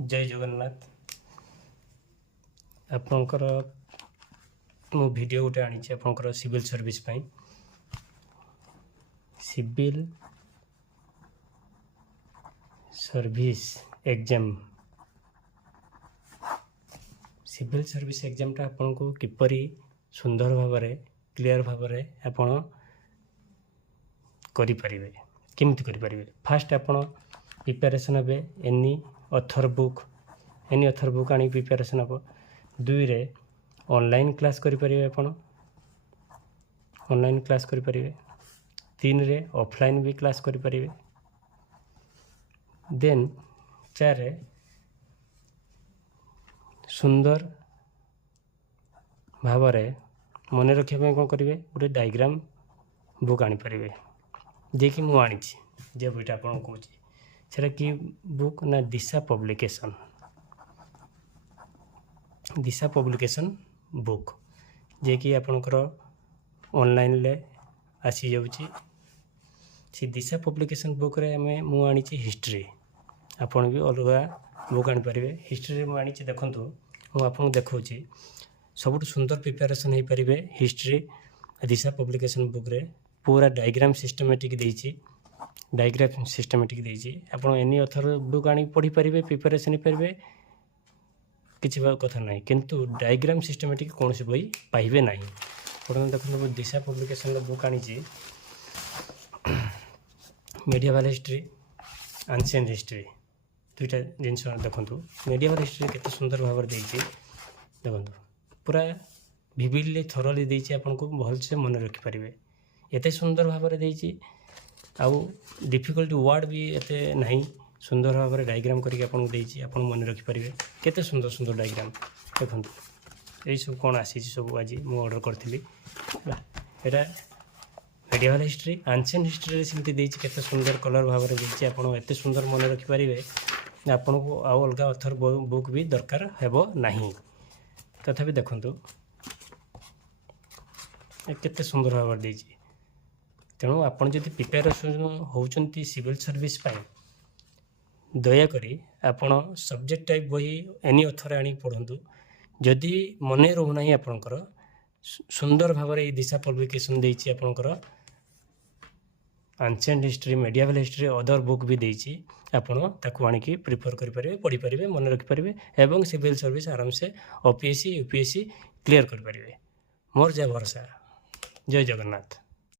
जय जगन्नाथ आपणकर मु वीडियो गोटे आनी आपणकर सिविल सर्विस पाई civil service exam civil service exam टा आपन को किपरि सुंदर भाव में क्लियर भाव में आपण करि परिबे केमति करि परिबे। फास्ट आपण प्रिपरेशन हे एनी ऑथर बुक आनी प्रिपरेशन हे दुई रे ऑनलाइन क्लास करि परिबे आपण ऑनलाइन क्लास करि परिबे तीन रे ऑफलाइन भी क्लास करि परिबे देन चार रे सुंदर भाव में मन रखा कौन करेंगे गोटे डायग्राम बुक आनी पारे जे कि मुझे आनी जे बुटा आप कौच से कि बुक ना दिशा पब्लिकेशन बुक जे कि आपणकर ऑनलाइन ले आसी जाऊँगी से दिशा पब्लिकेशन बुक रे हमें मु आनी हिस्ट्री आपन भी अलग बुक आनी पारे हिस्ट्री मुझे आनी देखूँ मुझे आपको देखा सबुठ सुंदर प्रिपरेशन हो पारे हिस्ट्री दिशा पब्लिकेशन बुक रे पूरा डायग्राम सिस्टमेटिक देछि डायग्राम सिस्टमेटिक देछि आपण एनी ऑथर बुक आनी पढ़ी पारे प्रिपरेशन हो पारे किसी कथा ना किंतु डायग्राम सिस्टमेटिक कौन सी बही पाइबे ना पढ़ते देखो दिशा पब्लिकेशन बुक आनी मेडिएवल हिस्ट्री एंशिएंट हिस्ट्री दुईटा जिनस देखो मेडिएवल हिस्ट्री केते सुंदर भाव में देखो पूरा विविडली थरली देछि आपन को भल से मन रखि पारिबे एते सुंदर भाव में देछि आउ डिफिकल्ट वर्ड भी एते नहीं सुंदर भाव में डायग्राम करके आपन को देछि आपन मन रखि पारिबे केते सुंदर सुंदर डायग्राम देखो यही सब कौन आसी सब आज मु ऑर्डर करथिली एटा मेडिएवल हिस्ट्री एंशिएंट हिस्ट्री सेमती देछि केते सुंदर कलर भाव में देछि आपन एते सुंदर मन रखि पारिबे आपन को आउ अलग ऑथर बुक भी दरकार हेबो नहीं तथापि देखंतु केते सुंदर भाव में देछि तेणु आपन जदि प्रिपरेशन होउचंती सिविल सर्विस पाई दयाकोरी आपण सब्जेक्ट टाइप बही एनी ऑथर आनी पढ़ंतु जदि मन रहूना आपणकर सुंदर भाव में दिशा पब्लिकेशन देछि आपणकर ancient history medieval history other book भी देछि आपण ताकू आनिकी प्रिफर करि परिबे पढ़ी परिबे मन रखि परिबे एवं सिविल सर्विस आराम से ओपीएससी यूपीएससी क्लियर करि परिबे मोर जय भरोसा जय जगन्नाथ।